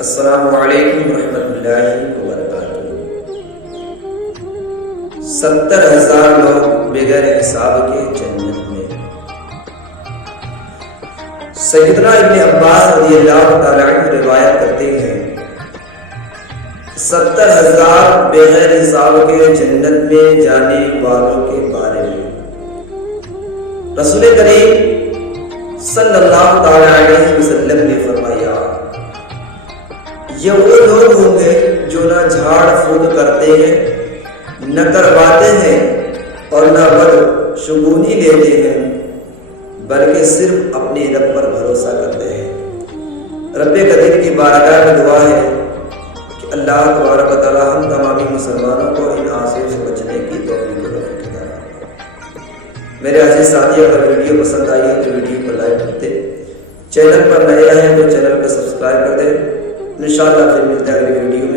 السلام علیکم ورحمۃ اللہ وبرکاتہ۔ 70,000 لوگ بغیر حساب کے جنت میں۔ سیدنا ابن عباس رضی اللہ تعالیٰ عنہ روایت کرتے ہیں 70,000 بغیر حساب کے جنت میں جانے والوں کے بارے میں رسول کریم صلی اللہ تعالیٰ علیہ وسلم نے فرمایا، یہ وہ لوگ ہوں گے جو نہ جھاڑ پھونک کرتے ہیں، نہ کرواتے ہیں اور نہ بد شگونی لیتے ہیں، بلکہ صرف اپنے رب پر بھروسہ کرتے ہیں۔ رب قدیر کی بارگاہ میں دعا ہے کہ اللہ تبارک و تعالی ہم تمامی مسلمانوں کو ان آسیوں سے بچنے کی توفیق عطا فرمائے۔ میرے عزیز ساتھی، اگر ویڈیو پسند آئی ہے تو ویڈیو کو لائک کر دیں، چینل پر نئے آئے ہیں تو چینل کو سبسکرائب کر دیں۔ انشاءاللہ پھر ملتے ہیں اگلی ویڈیو میں۔